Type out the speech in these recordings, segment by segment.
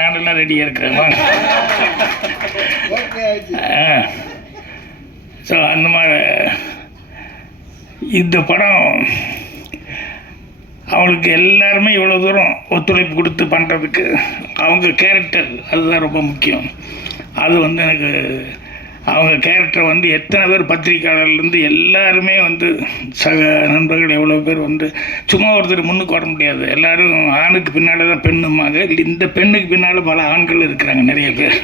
நானெல்லாம் ரெடியாக இருக்கிறேன் வாங்க. ஸோ அந்த மாதிரி இந்த படம் அவங்களுக்கு எல்லாருமே இவ்வளோ தூரம் ஒத்துழைப்பு கொடுத்து பண்ணுறதுக்கு அவங்க கேரக்டர் அதுதான் ரொம்ப முக்கியம். அது வந்து எனக்கு அவங்க கேரக்டர் வந்து எத்தனை பேர் பத்திரிக்கையாளர்லேருந்து எல்லாருமே வந்து சக நண்பர்கள் எவ்வளோ பேர் வந்து சும்மா ஒருத்தர் முன்னுக்கு வர முடியாது. எல்லோரும் ஆணுக்கு பின்னால் தான் பெண்ணுமாங்க. இந்த பெண்ணுக்கு பின்னால் பல ஆண்கள் இருக்கிறாங்க நிறைய பேர்.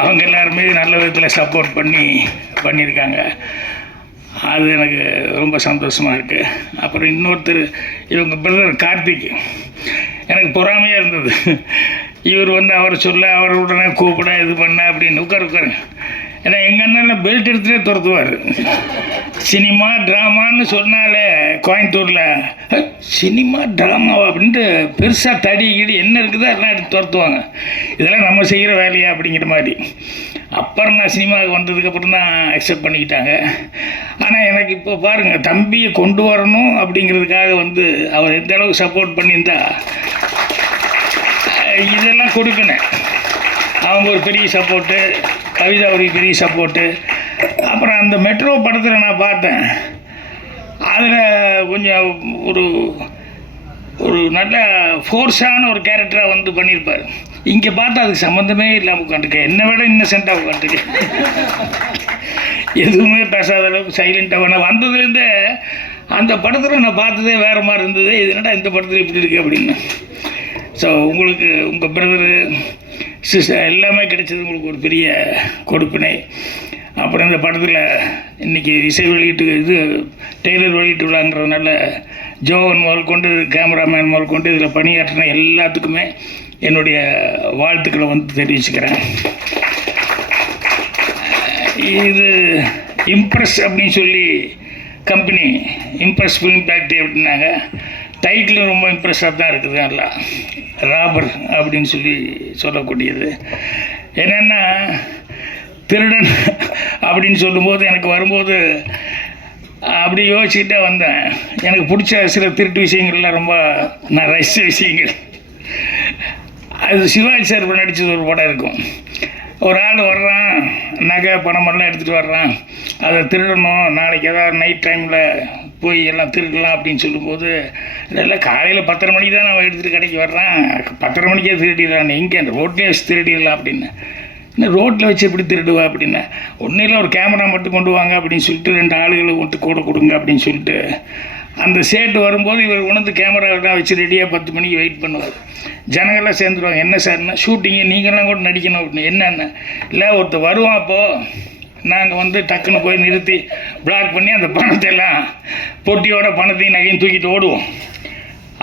அவங்க எல்லாருமே நல்ல விதத்தில் சப்போர்ட் பண்ணியிருக்காங்க. அது எனக்கு ரொம்ப சந்தோஷமாக இருக்குது. அப்புறம் இன்னொருத்தர் இவங்க பிரதர் கார்த்திக் எனக்கு பொறாமையாக இருந்தது. இவர் வந்து அவர் சொல்ல அவர் உடனே கூப்பிட இது பண்ண அப்படின்னு உட்காரு. ஏன்னா எங்கள் அண்ணன் பெல்ட் எடுத்துகிட்டே துரத்துவார். சினிமா ட்ராமான்னு சொன்னாலே கோயம்புத்தூரில் சினிமா ட்ராமாவா அப்படின்ட்டு பெருசாக தடி கிடி என்ன இருக்குதோ எல்லாம் எடுத்து துரத்துவாங்க. இதெல்லாம் நம்ம செய்கிற வேலையா அப்படிங்கிற மாதிரி. அப்புறம் நான் சினிமாவுக்கு வந்ததுக்கப்புறம் தான் அக்செப்ட் பண்ணிக்கிட்டாங்க. ஆனால் எனக்கு இப்போ பாருங்கள், தம்பியை கொண்டு வரணும் அப்படிங்கிறதுக்காக வந்து அவர் எந்த அளவுக்கு சப்போர்ட் பண்ணியிருந்தா இதெல்லாம் கொடுக்கணும். அவங்க ஒரு பெரிய சப்போர்ட்டு, கவிதா ஒரு பெரிய சப்போர்ட்டு. அப்புறம் அந்த மெட்ரோ படத்தில் நான் பார்த்தேன், அதில் கொஞ்சம் ஒரு ஒரு நல்ல ஃபோர்ஸான ஒரு கேரக்டராக வந்து பண்ணியிருப்பார். இங்கே பார்த்தா அதுக்கு சம்மந்தமே இல்லாமல் உட்காந்துருக்கேன். என்னை விட இன்னசென்ட்டாக உட்காந்துருக்கேன். எதுவுமே பேசாத அளவுக்கு சைலண்ட்டாக. நான் வந்ததுலேருந்தே அந்த படத்தில் நான் பார்த்ததே வேறு மாதிரி இருந்தது. இது என்னடா இந்த படத்தில் இப்படி இருக்குது அப்படின்னு. ஸோ உங்களுக்கு உங்கள் பிரதரு சிஸ்டர் எல்லாமே கிடைச்சது உங்களுக்கு ஒரு பெரிய கொடுப்பினை. அப்புறம் இந்த படத்தில் இன்றைக்கி இசை வெளியீட்டு இது டெய்லர் வெளியீட்டு விழாங்கிறதுனால ஜோவன் முதல் கொண்டு கேமராமேன் முதல் கொண்டு இதில் பணியாற்றின எல்லாத்துக்குமே என்னுடைய வாழ்த்துக்களை வந்து தெரிவிச்சுக்கிறேன். இது இம்ப்ரெஸ் அப்படின்னு சொல்லி கம்பெனி, இம்ப்ரெஸ் ஃபிலிம் ஃபேக்ட்ரி அப்படின்னாங்க. டைட்டில் ரொம்ப இம்ப்ரெஸ்ஸாக தான் இருக்குது. நல்லா ராபர் அப்படின்னு சொல்லக்கூடியது. என்னென்னா திருடன் அப்படின்னு சொல்லும்போது எனக்கு வரும்போது அப்படி யோசிச்சுக்கிட்டே வந்தேன். எனக்கு பிடிச்ச சில திருட்டு விஷயங்கள்லாம் ரொம்ப நான் ரசித்த விஷயங்கள். அது சிவாஜி சார் நடித்தது ஒரு படம் இருக்கும். ஒரு ஆள் வர்றான், நகை பணமெல்லாம் எடுத்துகிட்டு வர்றான், அதை திருடணும், நாளைக்கு ஏதாவது நைட் டைமில் போய் எல்லாம் திருடலாம் அப்படின்னு சொல்லும்போது, இதெல்லாம் காலையில் 10:30 மணிக்கு தான் நான் எடுத்துகிட்டு கடைக்கு வர்றான், 10:30 மணிக்கே திருடிடலான்னு, எங்கே அந்த ரோட்லேயே வச்சு திருடிடலாம் அப்படின்னு. இன்னும் ரோட்டில் வச்சு எப்படி திருடுவா அப்படின்னா, ஒன்றும் இல்லை ஒரு கேமரா மட்டும் கொண்டு வாங்க அப்படின்னு சொல்லிட்டு 2 ஆளுகளை கூட கொடுங்க அப்படின்னு சொல்லிட்டு அந்த சேட்டு வரும்போது இவர் உணர்ந்து கேமராவெல்லாம் வச்சு ரெடியாக 10 மணிக்கு வெயிட் பண்ணுவார். ஜனங்கள்லாம் சேர்ந்துருவாங்க. என்ன சார்னா ஷூட்டிங்கு நீங்கள்லாம் கூட நடிக்கணும் அப்படின்னு. என்னென்ன இல்லை ஒருத்தர் வருவான், அப்போது நாங்கள் வந்து டக்குன்னு போய் நிறுத்தி பிளாக் பண்ணி அந்த பணத்தை எல்லாம் பொட்டியோட பணத்தையும் நகையும் தூக்கிட்டு ஓடுவோம்.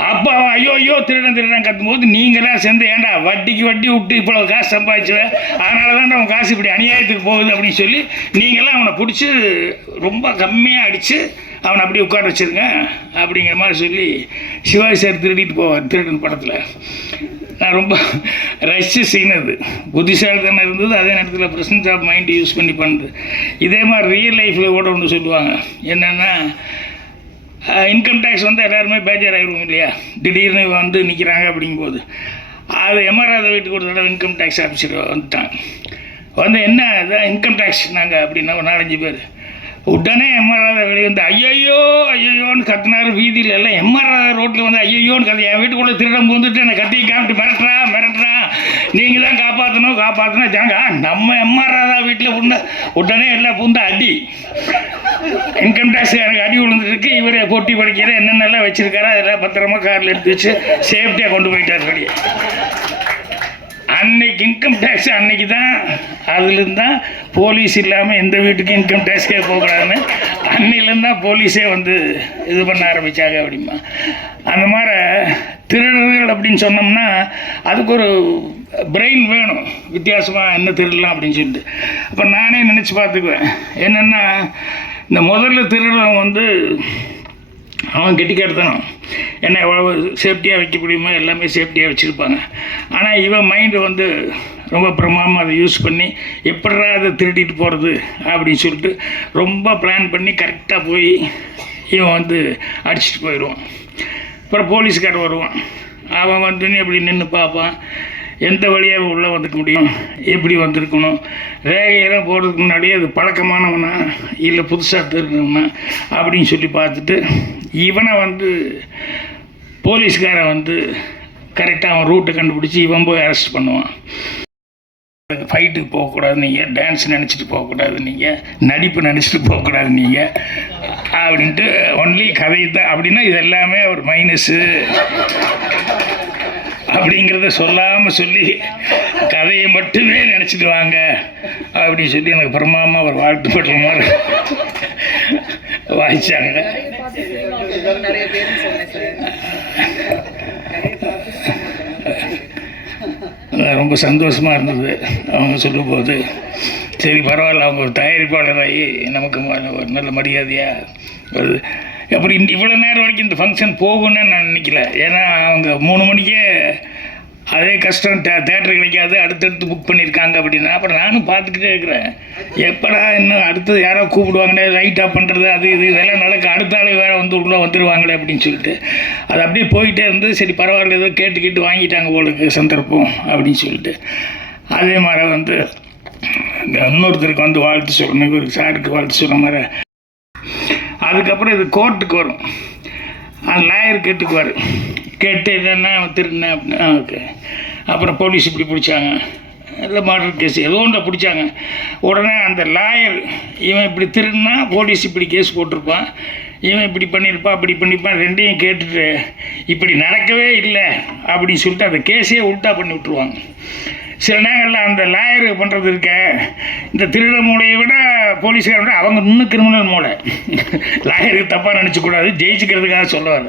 அப்போ அவன் ஐயோ திருடன் கத்தும்போது நீங்களாம் சேர்ந்து ஏன்டா வட்டிக்கு வட்டி விட்டு இவ்வளோ காசு சம்பாதிச்சுவேன், அதனால தான் அவன் காசு இப்படி அநியாயத்துக்கு போகுது அப்படின்னு சொல்லி நீங்களாம் அவனை பிடிச்சி ரொம்ப கம்மியாக அடித்து அவனை அப்படி உட்கார வச்சுருங்க அப்படிங்கிற மாதிரி சொல்லி சிவாஜி சார் திருடிட்டு போவார் திருடன் படத்தில். நான் ரொம்ப ரஷ்ய சீன். அது புத்திசாலித்தனம் இருந்தது, அதே நேரத்தில் ப்ரெசன்ஸ் ஆஃப் மைண்ட் யூஸ் பண்ணி பண்ணுறது. இதே மாதிரி ரியல் லைஃப்பில் கூட ஒன்று சொல்லுவாங்க. என்னென்னா இன்கம் டேக்ஸ் வந்து எல்லாருமே பேஜராகிடுவோம் இல்லையா, திடீர்னு வந்து நிற்கிறாங்க அப்படிங்கும்போது. அது எம்ஆர்ஆர் வீட்டுக்கு ஒரு தடவை இன்கம் டேக்ஸ் ஆஃபீஸர் வந்துட்டாங்க. வந்து என்ன இதான் இன்கம் டேக்ஸ் நாங்கள் அப்படின்னா ஒரு 4-5 பேர். உடனே எம்ஆர்ஆர் வெளியே வந்து ஐயோன்னு கத்தினார். வீதியில் எல்லாம் எம்ஆர்ஆர் ரோட்டில் வந்து ஐயோன்னு கத்தி, என் வீட்டுக்குள்ளே திருடம் பூந்துட்டு என்னை கத்தி காமிட்டு மிரட்டுறா நீங்கள் தான் காப்பாற்றணும் ஜாங்க நம்ம எம்ஆர்ஆர் வீட்டில் உடனே எல்லாம் பூந்து அடி. இன்கம் டேக்ஸ் எனக்கு அடி விழுந்துருக்கு. இவரை போட்டி படிக்கிற என்னென்னலாம் வச்சுருக்காரோ அதெல்லாம் பத்திரமா காரில் எடுத்து வச்சு சேஃப்டியாக கொண்டு போயிட்டார் வெளியே. அன்னைக்கு இன்கம் டேக்ஸ் அன்னைக்கு தான், அதுலேருந்து தான் போலீஸ் இல்லாமல் எந்த வீட்டுக்கும் இன்கம் டேக்ஸ்க்கே போகக்கூடாதுன்னு அன்னையிலேருந்து தான் போலீஸே வந்து இது பண்ண ஆரம்பித்தாங்க அப்படிமா. அந்த மாதிரி திருடர்கள் அப்படின்னு சொன்னோம்னா அதுக்கு ஒரு பிரெயின் வேணும், வித்தியாசமாக என்ன திருடலாம் அப்படின்னு சொல்லிட்டு. அப்போ நானே நினச்சி பார்த்துக்குவேன். என்னென்னா இந்த முதல்ல திருடன் வந்து அவன் கெட்டிக்காரத்தனம், என்ன எவ்வளோ சேஃப்டியாக வைக்க முடியுமோ எல்லாமே சேஃப்டியாக வச்சுருப்பாங்க. ஆனால் இவன் மைண்டு வந்து ரொம்ப பிரமாதமாக அதை யூஸ் பண்ணி எப்படா அதை திருடிட்டு போகிறது அப்படின்னு சொல்லிட்டு ரொம்ப பிளான் பண்ணி கரெக்டாக போய் இவன் வந்து அடிச்சுட்டு போயிடுவான். அப்புறம் போலீஸ்காரர் வருவான். அவன் வந்து அப்படி நின்று பார்ப்பான், எந்த வழியாக உள்ளே வந்துக்க முடியும், எப்படி வந்திருக்கணும், ரேகையெல்லாம் போடுறதுக்கு முன்னாடியே அது பழக்கமானவனா இல்லை புதுசாக தெரிஞ்சவனா அப்படின்னு சொல்லி பார்த்துட்டு இவனை வந்து போலீஸ்காரன் வந்து கரெக்டாக அவன் ரூட்டை கண்டுபிடிச்சி இவன் போய் அரெஸ்ட் பண்ணுவான். ஃபைட்டுக்கு போகக்கூடாது நீங்கள், டான்ஸ் நினச்சிட்டு போகக்கூடாது நீங்கள், நடிப்பு நினச்சிட்டு போகக்கூடாது நீங்கள் அப்படின்ட்டு ஒன்லி கதை தான். அப்படின்னா இது எல்லாமே ஒரு மைனஸு அப்படிங்கிறத சொல்லாமல் சொல்லி கதையை மட்டுமே நினச்சிட்டு வாங்க அப்படின்னு சொல்லி எனக்கு பிரமாமா ஒரு வாழ்த்து படுற மாதிரி வாய்ச்சாங்க. ரொம்ப சந்தோஷமாக இருந்தது அவங்க சொல்லும்போது. சரி பரவாயில்ல, அவங்க ஒரு தயாரிப்பாளராகி நமக்கு ஒரு நல்ல மரியாதையாக வருது. அப்புறம் இவ்வளோ நேரம் வரைக்கும் இந்த ஃபங்க்ஷன் போகும்னு நான் நினைக்கல. ஏன்னா அவங்க 3 மணிக்கே அதே கஷ்டம், தேட்டர் கிடைக்காது, அடுத்தடுத்து புக் பண்ணியிருக்காங்க அப்படின்னா. அப்புறம் நானும் பார்த்துக்கிட்டே இருக்கிறேன், எப்படா இன்னும் அடுத்தது யாரோ கூப்பிடுவாங்களே, லைட் ஆஃப் பண்ணுறது அது இது இதெல்லாம் நடக்க, அடுத்த ஆள் வேறு வந்து உள்ளே வந்துடுவாங்களே அப்படின்னு சொல்லிட்டு அது அப்படியே போயிட்டே இருந்து, சரி பரவாயில்ல ஏதோ கேட்டு வாங்கிட்டாங்க போலுக்கு சந்தர்ப்பம் அப்படின்னு சொல்லிட்டு. அதே மாதிரி வந்து இன்னொருத்தருக்கு வந்து வாழ்த்து சொல்லணும், ஒரு சாருக்கு வாழ்த்து சொல்ல மாதிரி. அதுக்கப்புறம் இது கோர்ட்டுக்கு வரும், அந்த லாயர் கேட்டுக்குவார். கேட்டு என்னென்னா திருடினேன் அப்படின்னா ஓகே. அப்புறம் போலீஸ் இப்படி பிடிச்சாங்க, இல்லை மர்டர் கேஸ் ஏதோ ஒன்றை பிடிச்சாங்க. உடனே அந்த லாயர் இவன் இப்படி திருடினா போலீஸ் இப்படி கேஸ் போட்டிருப்பான், இவன் இப்படி பண்ணியிருப்பான் அப்படி பண்ணியிருப்பான், ரெண்டையும் கேட்டுட்டு இப்படி நடக்கவே இல்லை அப்படின்னு சொல்லிட்டு அந்த கேஸையே உல்ட்டா பண்ணி விட்ருவாங்க. சில நேரங்களில் அந்த லாயர் பண்ணுறது இருக்க, இந்த திருட மூளையை விட போலீஸ்கார விட அவங்க இன்னும் கிரிமினல் மூளை. லாயருக்கு தப்பாக நினச்சக்கூடாது, ஜெயிச்சுக்கிறதுக்காக சொல்லுவார்.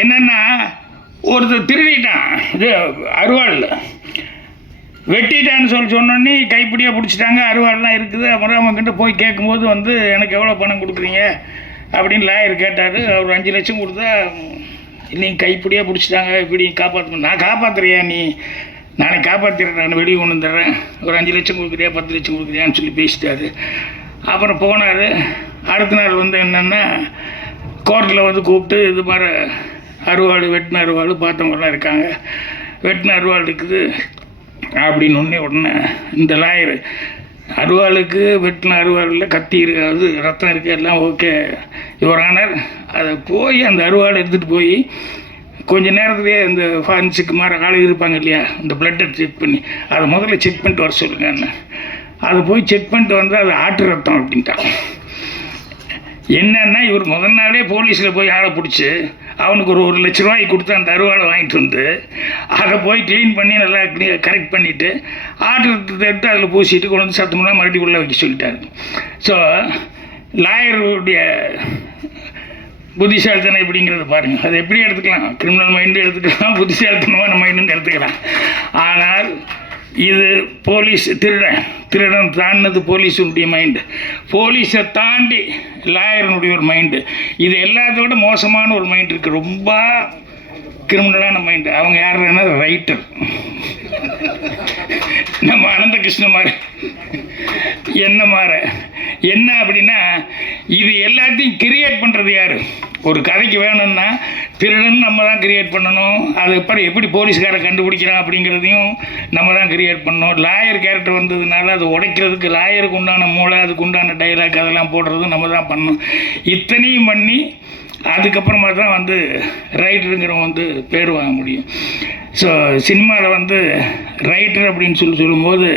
என்னென்னா ஒருத்தர் திருடிட்டான், இது அருவாளில் வெட்டிட்டான்னு சொன்னோன்னே கைப்பிடியாக பிடிச்சிட்டாங்க, அருவாள்லாம் இருக்குது. அப்புறம் அவங்ககிட்ட போய் கேட்கும்போது வந்து எனக்கு எவ்வளோ பணம் கொடுக்குறீங்க அப்படின்னு லாயர் கேட்டார். அவர் 5 லட்சம் கொடுத்தா, நீங்கள் கைப்பிடியாக பிடிச்சிட்டாங்க, இப்படி காப்பாற்றணும். நான் காப்பாற்றுறியா, நீ நானே காப்பாற்றிடுறேன், நான் வெளியே கொண்டு வந்துடுறேன், ஒரு 5 லட்சம் கொடுக்குறியா 10 லட்சம் கொடுக்குறியான்னு சொல்லி பேசிட்டாரு. அப்புறம் போனார். அடுத்த நாள் வந்து என்னென்னா கோர்ட்டில் வந்து கூப்பிட்டு இது மாதிரி அருவாள் வெட்டின அருவாள் பார்த்தவங்கலாம் இருக்காங்க, வெட்டின அருவாள் இருக்குது அப்படின்னு உடனே இந்த லாயர் அருவாளுக்கு வெட்டின அருவாளில் கத்தி இருக்காது, ரத்தம் இருக்குது, எல்லாம் ஓகே யுவர் ஆனர், அதை போய் அந்த அருவாளை எடுத்துகிட்டு போய் கொஞ்சம் நேரத்துலேயே இந்த ஃபாரன்சிக் மாதிரி ஆள் இருப்பாங்க இல்லையா, இந்த பிளட்டை செக் பண்ணி அதை முதல்ல செக் பண்ணிட்டு வர சொல்லுங்கன்னு. அதை போய் செக் பண்ணிட்டு வந்து அது ஆட்டு ரத்தம் அப்படின்ட்டான். என்னன்னா இவர் முதல் நாளே போலீஸில் போய் ஆளை பிடிச்சி அவனுக்கு ஒரு 1 லட்ச ரூபாய்க்கு கொடுத்து அந்த அருவாளை வாங்கிட்டு வந்து அதை போய் க்ளீன் பண்ணி நல்லா கரெக்ட் பண்ணிவிட்டு ஆட்டு ரத்தத்தை எடுத்து அதில் பூசிட்டு கொண்டு வந்து சத்தமெல்லாம் மறுபடியும் உள்ளே வைக்க சொல்லிட்டாரு. ஸோ லாயருடைய புத்திசாலித்தனம் எப்படிங்கிறத பாருங்கள். அது எப்படி எடுத்துக்கலாம், கிரிமினல் மைண்டு எடுத்துக்கலாம், புத்திசாலித்தனமான மைண்டுன்னு எடுத்துக்கலாம். ஆனால் இது போலீஸ் திருடன் தாண்டினது போலீஸுடைய மைண்டு, போலீஸை தாண்டி லாயரனுடைய ஒரு மைண்டு. இது எல்லாத்தோட மோசமான ஒரு மைண்டு இருக்குது, ரொம்ப கிரிமினலான மைண்டு. அவங்க யாருன்னா ரைட்டர், நம்ம அனந்த கிருஷ்ண மாதிரி என்ன மாதிரி என்ன அப்படின்னா இது எல்லாத்தையும் கிரியேட் பண்ணுறது யார்? ஒரு கதைக்கு வேணும்னா திருடன் நம்ம தான் கிரியேட் பண்ணணும், அதுக்கப்புறம் எப்படி போலீஸ்காரை கண்டுபிடிக்கிறான் அப்படிங்கிறதையும் நம்ம தான் கிரியேட் பண்ணணும். லாயர் கேரக்டர் வந்ததுனால அது உடைக்கிறதுக்கு லாயருக்கு உண்டான மூளை, அதுக்கு உண்டான டைலாக் அதெல்லாம் போடுறது நம்ம தான் பண்ணணும். இத்தனையும் பண்ணி அதுக்கப்புறமா தான் வந்து ரைட்டருங்கிறவங்க வந்து பேர் வாங்க முடியும். ஸோ சினிமாவில் வந்து ரைட்டர் அப்படின்னு சொல்லும்போது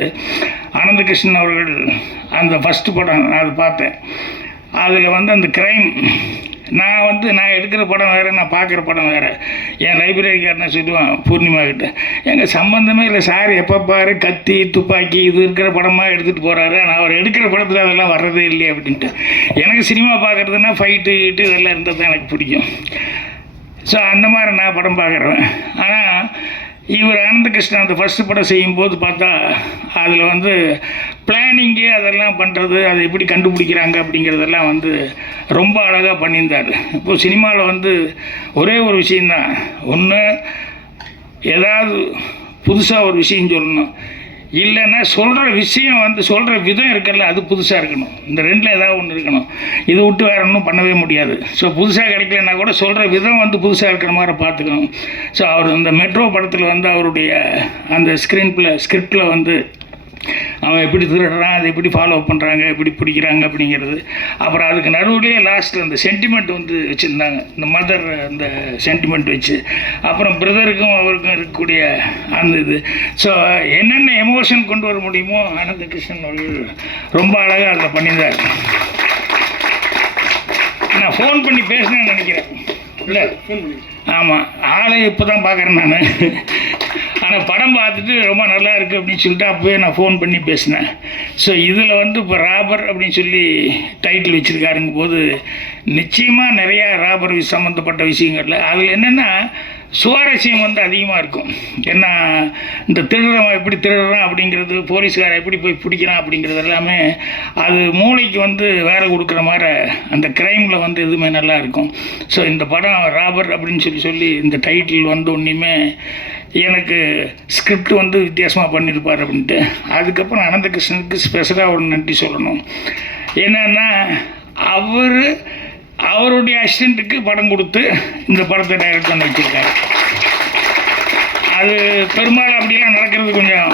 அனந்த கிருஷ்ணன் அவர்கள் அந்த ஃபஸ்ட்டு படம் நான் அது பார்த்தேன். அதில் வந்து அந்த க்ரைம் நான் எடுக்கிற படம் வேறு, நான் பார்க்குற படம் வேறு. என் லைப்ரரிக்காரனை சொல்லுவான் பூர்ணிமா கிட்ட, எங்கள் சம்மந்தமே இல்லை சார், எப்போ பாரு கத்தி துப்பாக்கி இது இருக்கிற படமாக எடுத்துகிட்டு போகிறாரு, ஆனால் அவர் எடுக்கிற படத்தில் அதெல்லாம் வர்றதே இல்லையே அப்படின்ட்டு. எனக்கு சினிமா பார்க்குறதுனா ஃபைட்டு இதெல்லாம் இருந்தால் தான் எனக்கு பிடிக்கும். ஸோ அந்த மாதிரி நான் படம் பார்க்குறேன். ஆனால் இவர் அனந்த கிருஷ்ணன் அந்த ஃபஸ்ட்டு படம் செய்யும்போது பார்த்தா அதில் வந்து பிளானிங்கு அதெல்லாம் பண்ணுறது, அதை எப்படி கண்டுபிடிக்கிறாங்க அப்படிங்கிறதெல்லாம் வந்து ரொம்ப அழகாக பண்ணியிருந்தார். இப்போது சினிமாவில் வந்து ஒரே ஒரு விஷயந்தான், ஒன்று ஏதாவது புதுசாக ஒரு விஷயம் சொல்லணும், இல்லைன்னா சொல்கிற விஷயம் வந்து சொல்கிற விதம் இருக்குல்ல, அது புதுசாக இருக்கணும். இந்த ரெண்டில் ஏதாவது ஒன்று இருக்கணும். இதை விட்டு வேறு ஒன்றும் பண்ணவே முடியாது. ஸோ புதுசாக கிடைக்கலன்னா கூட சொல்கிற விதம் வந்து புதுசாக இருக்கிற மாதிரி பார்த்துக்கணும். ஸோ அவர் இந்த மெட்ரோ படத்தில் வந்து அவருடைய அந்த ஸ்கிரிப்டில் வந்து அவன் எப்படி திருடுறான், அதை எப்படி ஃபாலோ பண்ணுறாங்க, எப்படி பிடிக்கிறாங்க அப்படிங்கிறது. அப்புறம் அதுக்கு நடுவுலேயே லாஸ்ட்டில் அந்த சென்டிமெண்ட் வந்து வச்சுருந்தாங்க, இந்த மதர் அந்த சென்டிமெண்ட் வச்சு. அப்புறம் பிரதருக்கும் அவருக்கும் இருக்கக்கூடிய அந்த இது. ஸோ என்னென்ன எமோஷன் கொண்டு வர முடியுமோ ஆனந்த கிருஷ்ணன் அவர்கள் ரொம்ப அழகாக அதில் பண்ணியிருந்தார். நான் ஃபோன் பண்ணி பேசினேன்னு நினைக்கிறேன். இல்லை, ஆமாம், ஆளை இப்போ தான் பார்க்குறேன் நான். ஆனால் படம் பார்த்துட்டு ரொம்ப நல்லா இருக்குது அப்படின்னு சொல்லிட்டு அப்போவே நான் ஃபோன் பண்ணி பேசினேன். ஸோ இதில் வந்து இப்போ ராபர் அப்படின்னு சொல்லி டைட்டில் வச்சுருக்காருங்க போது நிச்சயமாக நிறையா ராபர் சம்மந்தப்பட்ட விஷயங்கள்ல அதில் என்னென்னா சுவாரஸ்யம் வந்து அதிகமாக இருக்கும். ஏன்னா இந்த திருடுறவன் எப்படி திருடுறான் அப்படிங்கிறது, போலீஸ்காரன் எப்படி போய் பிடிக்கிறான் அப்படிங்கிறது எல்லாமே அது மூளைக்கு வந்து வேலை கொடுக்குற மாதிரி அந்த க்ரைமில் வந்து எதுவுமே நல்லா இருக்கும். ஸோ இந்த படம் ராபர் அப்படின்னு சொல்லி இந்த டைட்டில் வந்து ஒன்றுமே எனக்கு ஸ்கிரிப்ட் வந்து வித்தியாசமாக பண்ணியிருப்பார் அப்படின்ட்டு. அதுக்கப்புறம் அனந்த கிருஷ்ணனுக்கு ஸ்பெஷலாக ஒரு நன்றி சொல்லணும். என்னென்னா அவருடைய அசிஸ்டண்ட்டுக்கு படம் கொடுத்து இந்த படத்தை டைரக்ட் பண்ணி வச்சுருக்காரு. அது பெரும்பாலும் அப்படிலாம் நடக்கிறது கொஞ்சம்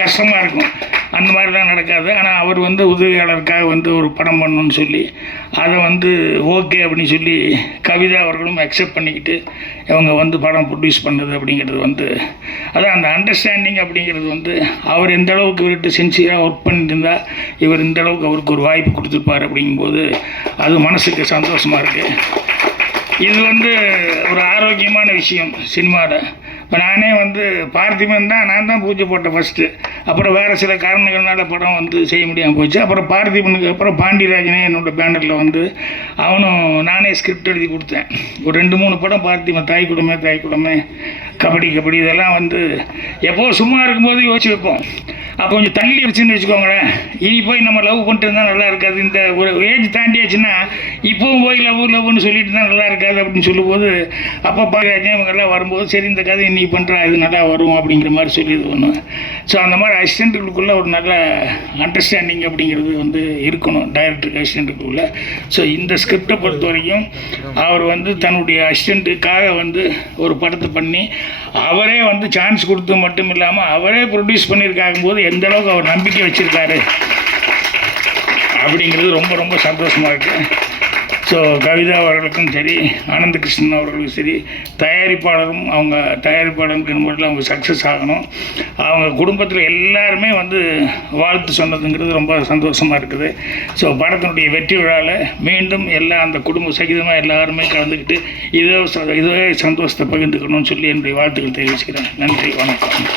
கஷ்டமாக இருக்கும். அந்த மாதிரிலாம் நடக்காது. ஆனால் அவர் வந்து உதவியாளருக்காக வந்து ஒரு படம் பண்ணணும்னு சொல்லி அதை வந்து ஓகே அப்படின்னு சொல்லி கவிதா அவர்களும் அக்செப்ட் பண்ணிக்கிட்டு இவங்க வந்து படம் ப்ரொடியூஸ் பண்ணது அப்படிங்கிறது வந்து அதான் அந்த அண்டர்ஸ்டாண்டிங் அப்படிங்கிறது வந்து அவர் எந்த அளவுக்கு இவர்கிட்ட சின்சியராக ஒர்க் பண்ணிட்டு இருந்தால் இவர் இந்த அளவுக்கு அவருக்கு ஒரு வாய்ப்பு கொடுத்துருப்பார் அப்படிங்கும்போது அது மனசுக்கு சந்தோஷமாக இருக்குது. இது வந்து ஒரு ஆரோக்கியமான விஷயம் சினிமாவில். இப்போ நானே வந்து பார்த்திபன் தான் நான் தான் பூஜை போட்டேன் ஃபஸ்ட்டு. அப்புறம் வேறு சில காரணங்கள்னால படம் வந்து செய்ய முடியாமல் போச்சு. அப்புறம் பார்த்திபனுக்கு அப்புறம் பாண்டியராஜனே என்னோடய பேனரில் வந்து அவனும் நானே ஸ்கிரிப்ட் எழுதி கொடுத்தேன். ஒரு 2-3 படம் பார்த்திபன், தாய் குடும்பமே, கபடி இதெல்லாம் வந்து எப்போது சும்மா இருக்கும்போது யோசிச்சு வைப்போம். அப்போ கொஞ்சம் தள்ளி வச்சுன்னு வச்சுக்கோங்களேன், இனி போய் நம்ம லவ் பண்ணிட்டு இருந்தால் நல்லா இருக்காது. இந்த ஒரு ஏஜ் தாண்டியாச்சுன்னா இப்போவும் போய் லவ்னு சொல்லிட்டு தான் நல்லா இருக்காது அப்படின்னு சொல்லும்போது அப்போ பாண்டியராஜன் இவங்கெல்லாம் வரும்போது சரி இந்த கதை இன்னைக்கு பண்ணுறா இது நல்லா வரும் அப்படிங்கிற மாதிரி சொல்லி இது பண்ணுவேன். ஸோ அந்த மாதிரி அசிஸ்டண்ட்டுகளுக்குள்ளே ஒரு நல்ல அண்டர்ஸ்டாண்டிங் அப்படிங்கிறது வந்து இருக்கணும் டைரக்டருக்கு அசிஸ்டண்ட்டுக்குள்ளே. ஸோ இந்த ஸ்கிரிப்டை பொறுத்த வரைக்கும் அவர் வந்து தன்னுடைய அசிஸ்டண்ட்டுக்காக வந்து ஒரு படத்தை பண்ணி அவரே வந்து சான்ஸ் கொடுத்து மட்டும் இல்லாமல் அவரே ப்ரொடியூஸ் பண்ணியிருக்காகும் போது எந்த அளவுக்கு அவர் நம்பிக்கை வச்சுருக்காரு அப்படிங்கிறது ரொம்ப ரொம்ப சந்தோஷமாக இருக்குது. ஸோ கவிதா அவர்களுக்கும் சரி, ஆனந்த கிருஷ்ணன் அவர்களுக்கும் சரி, தயாரிப்பாளரும் அவங்க தயாரிப்பாளருக்கு மட்டும் அவங்க சக்ஸஸ் ஆகணும். அவங்க குடும்பத்தில் எல்லாருமே வந்து வாழ்த்து சொன்னதுங்கிறது ரொம்ப சந்தோஷமாக இருக்குது. ஸோ படத்தினுடைய வெற்றி விழாவில் மீண்டும் எல்லாம் அந்த குடும்ப சகிதமாக எல்லாருமே கலந்துக்கிட்டு இதே சந்தோஷத்தை பகிர்ந்துக்கணும்னு சொல்லி என்னுடைய வாழ்த்துக்கள் தெரிவிச்சுக்கிறேன். நன்றி, வணக்கம்.